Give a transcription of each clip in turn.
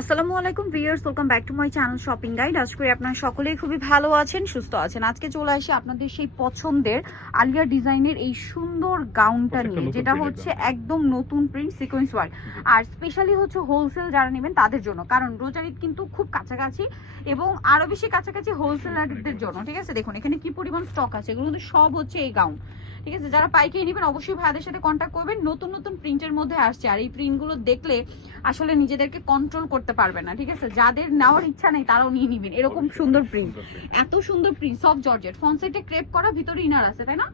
আসসালামু আলাইকুম viewers welcome back to my channel shopping guide আজ করে আপনারা সকলেই খুবই ভালো আছেন সুস্থ আছেন। আজকে চলে আসি আপনাদের সেই পছন্দের আলিয়া ডিজাইনের এই সুন্দর গাউনটা প্রত্যেকটা নিয়ে যেটা হচ্ছে একদম নতুন প্রিন্ট সিকোয়েন্স ওয়ার্ক আর স্পেশালি হচ্ছে হোলসেল যারা নেবেন তাদের জন্য। কারণ রোজার ঈদ কিন্তু খুব কাছাকাছি এবং আরও বেশি কাছাকাছি হোলসেলারদের জন্য ঠিক আছে? দেখুন এখানে কি পরিমাণ স্টক আছে? এগুলো কিন্তু সব হচ্ছে এই গাউন ঠিক আছে? যারা পাইকারি নেবেন অবশ্যই ভাইদের সাথে কন্ট্যাক্ট করবেন। নতুন নতুন প্রিন্টের মধ্যে আসছে। আর এই প্রিন্টগুলো দেখলে আসলে নিজেদেরকে কন্ট্রোল করতে পারবে না ঠিক আছে? যাদের নেওয়ার ইচ্ছা নেই তারাও নিয়ে নিবেন। এরকম সুন্দর প্রিন্ট এত সুন্দর প্রিন্ট সব জর্জেট সাইডে ক্রেপ করা ভিতরে ইনার আছে তাই না?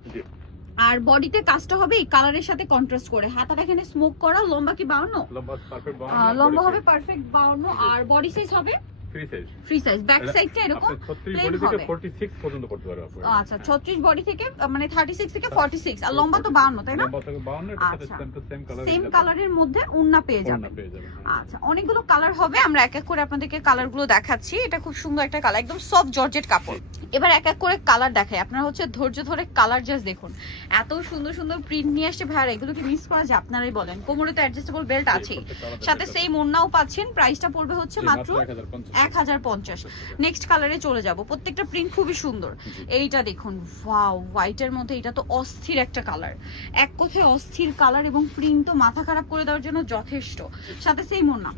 আর বডিতে কাজটা হবে এই কালারের সাথে কন্ট্রাস্ট করে। হাতাটা এখানে স্মোক করা লম্বা কি বাউন্ন? লম্বা লম্বা হবে পারফেক্ট বাউন্ন। আর বডি সাইজ হবে free size free size back সাইডটা এরকম? 36 বডি থেকে হবে। 46 পর্যন্ত করতে পারবে আপনি আচ্ছা 36 বডি থেকে মানে 36 থেকে 46 আর লম্বা তো 52 তাই না? লম্বা থেকে 52 এর আচ্ছা। Same to same colour same কালারের মধ্যে উন্না পেয়ে যাবে যাবেন। আচ্ছা অনেকগুলো কালার হবে। আমরা এক এক করে আপনাদেরকে কালারগুলো দেখাচ্ছি। এটা খুব সুন্দর একটা কালার একদম সফট জর্জেট কাপড়। এবার এক এক করে কালার দেখাই। আপনারা হচ্ছে ধৈর্য ধরে কালার জাস্ট দেখুন। এত সুন্দর সুন্দর প্রিন্ট নিয়ে আসছে ভাইয়া এগুলো কি মিস করা যায়? আপনারাই বলেন। কোমরে তো অ্যাডজাস্টেবল বেল্ট আছে সাথে সেম ওড়নাও পাচ্ছেন। প্রাইসটা পড়বে হচ্ছে মাত্র এক হাজার পঞ্চাশ। নেক্সট কালারে চলে যাব। প্রত্যেকটা প্রিন্ট খুবই সুন্দর। এইটা দেখুন ওয়াও হোয়াইটের মধ্যে এটা তো অস্থির একটা কালার এক কথায় অস্থির কালার এবং প্রিন্ট তো মাথা খারাপ করে দেওয়ার জন্য যথেষ্ট। সাথে সেই ওড়না।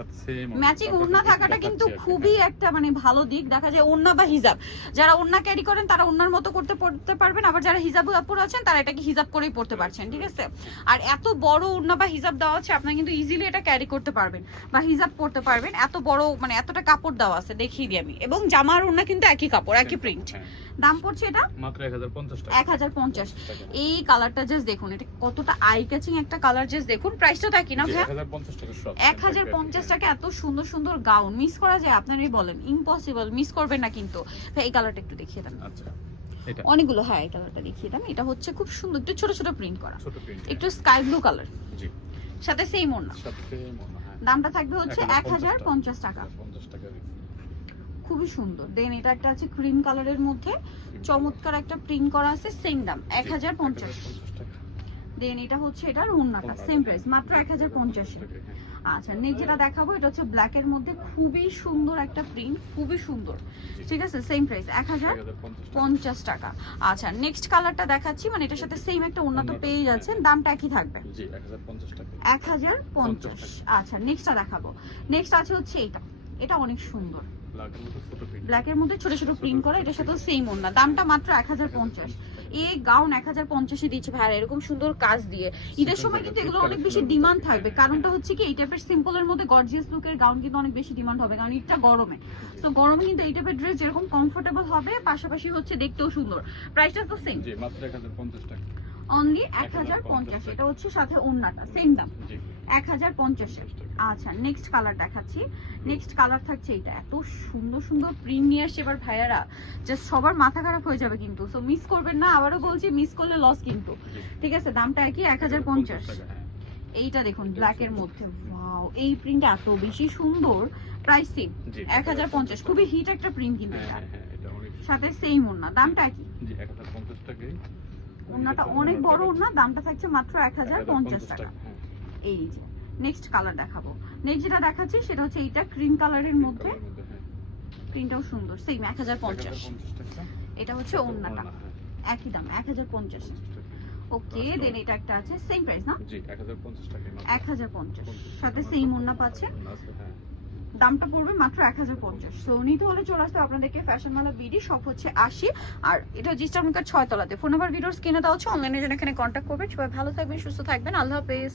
ম্যাচিং ওড়না। থাকাটা কিন্তু খুবই একটা মানে ভালো দিক। দেখা যায় ওড়না বা হিজাব। যারা ওড়না ক্যারি করেন তারা ওড়নার মতো করতে পড়তে পারবেন। আবার যারা হিজাব কাপড় আছেন তারা এটাকে হিজাব করেই পড়তে পারছেন ঠিক আছে? আর এত বড় ওড়না বা হিজাব দেওয়া আছে আপনারা কিন্তু ইজিলি এটা ক্যারি করতে পারবেন বা হিজাব পড়তে পারবেন। এত বড় মানে এতটা কাপড় দেওয়া আছে দেখিয়ে দিই আমি। এবং জামার ওড়না কিন্তু একই কাপড় একই প্রিন্ট দাম পড়ছে এটা? মাত্র 1050 টাকা। এই কালারটা জাস্ট দেখুন এটা কতটা আই ক্যাচিং একটা কালার জাস্ট দেখুন। প্রাইসটা তা কি না ভাইয়া? 1050 টাকা সব টাকা এত সুন্দর সুন্দর গাউন মিস করা যায় আপনারাই বলেন। ইম্পসিবল মিস করবেন না কিন্তু। ভাই এই কালারটা একটু দেখিয়ে দেন। আচ্ছা অনেকগুলো হ্যাঁ এই কালারটা দেখিয়ে দেন। এটা হচ্ছে খুব সুন্দর একটু ছোট ছোট প্রিন্ট করা। একটু স্কাই ব্লু কালার সাথে সেম ওড়না। হয়। দামটা থাকবে হচ্ছে এক হাজার পঞ্চাশ টাকা। খুবই সুন্দর। দেন এটা একটা আছে ক্রিম কালারের মধ্যে। চমৎকার একটা প্রিন্ট করা আছে সেম দাম এক হাজার পঞ্চাশ। দেন এটা হচ্ছে এটার ওড়নাটা সেম প্রাইস মাত্র এক হাজার পঞ্চাশে। আচ্ছা নেক্সট যেটা দেখাবো এটা হচ্ছে ব্ল্যাক এর মধ্যে খুবই সুন্দর একটা প্রিন্ট খুবই সুন্দর। ঠিক আছে? সেম প্রাইস এক হাজার পঞ্চাশ টাকা। আচ্ছা নেক্সট কালারটা দেখাচ্ছি মানে এটার সাথে সেম একটা উন্নত পেয়ে যাচ্ছেন দামটা একই থাকবে। জি 1050 টাকা। এক হাজার পঞ্চাশ। আচ্ছা নেক্সটটা দেখাবো। নেক্সট আছে হচ্ছে এটা। এটা অনেক সুন্দর। ব্ল্যাকের মধ্যে ছোট ছোট প্রিন্ট করা এটার সাথেও সেম ওন্না দামটা মাত্র এক হাজার পঞ্চাশ। এই গাউন এক হাজার পঞ্চাশে দিচ্ছে ভাইয়া এরকম সুন্দর কাজ দিয়ে। ঈদের সময় কিন্তু এগুলো অনেক বেশি ডিমান্ড থাকবে। কারণটা হচ্ছে কি এই টাইপের সিম্পলের মধ্যে গর্জিয়াস লুকের গাউন কিন্তু অনেক বেশি ডিমান্ড হবে। কারণ ঈদটা গরমে। তো গরমে কিন্তু এই টাইপের ড্রেস যেরকম কমফোর্টেবল হবে পাশাপাশি হচ্ছে দেখতেও সুন্দর। প্রাইসটা তো সেম মাত্র 1050 টাকা। অনলি এক হাজার পঞ্চাশ। এটা হচ্ছে সাথে ওন্নাটা সেম দাম। এক হাজার পঞ্চাশে আচ্ছা নেক্সট কালার দেখাচ্ছি। নেক্সট কালার থাকছে এটা। এত সুন্দর সুন্দর প্রিন্ট নিয়ে আসছে এবার ভাইয়ারা। জাস্ট সবার মাথা খারাপ হয়ে যাবে কিন্তু। সো মিস করবেন না আবারও বলছি মিস করলে লস কিন্তু। ঠিক আছে দামটা আর কি এক হাজার পঞ্চাশ। এইটা দেখুন ব্ল্যাক এর মধ্যে। ওয়াও এই প্রিন্ট এত বেশি সুন্দর। প্রাইস সেম এক হাজার পঞ্চাশ। খুবই হিট একটা প্রিন্ট কিন্তু হ্যাঁ। হ্যাঁ সাথে সেম ওন্না দামটা কি জি 1050 টাকাই ওন্নাটা অনেক বড় ওন্না দামটা থাকছে মাত্র এক হাজার পঞ্চাশ টাকা। এই যে নেক্সট কালার দেখাবো। নেক্সট যেটা দেখাচ্ছি সেটা হচ্ছে এইটা ক্রিম কালারের মধ্যে। প্রিন্টটাও সুন্দর সেম এক হাজার পঞ্চাশ। 1050 টাকা। এটা হচ্ছে ওন্নাটা ওড়না, হ্যাঁ, একই দাম এক হাজার পঞ্চাশ। ওকে দেন এটা একটা আছে সেম প্রাইস না? জি 1050 টাকাই মাত্র। এক হাজার পঞ্চাশ। সাথে সেম। ওন্না পাচ্ছে। হ্যাঁ। দামটা পড়বে মাত্র এক হাজার পঞ্চাশ। সো নিতে হলে চলে আসতে আপনাদেরকে ফ্যাশন মালা বিডি সব হচ্ছে আশি। আর এটা জিস্টার ছয় তলাতে। ফোন নাম্বার ভিডিওস কিনে দেওয়া হচ্ছে অনলাইনে জন্য এখানে কন্ট্যাক্ট করবেন। সবাই ভালো থাকবেন সুস্থ থাকবেন। আল্লাহ হাফেজ।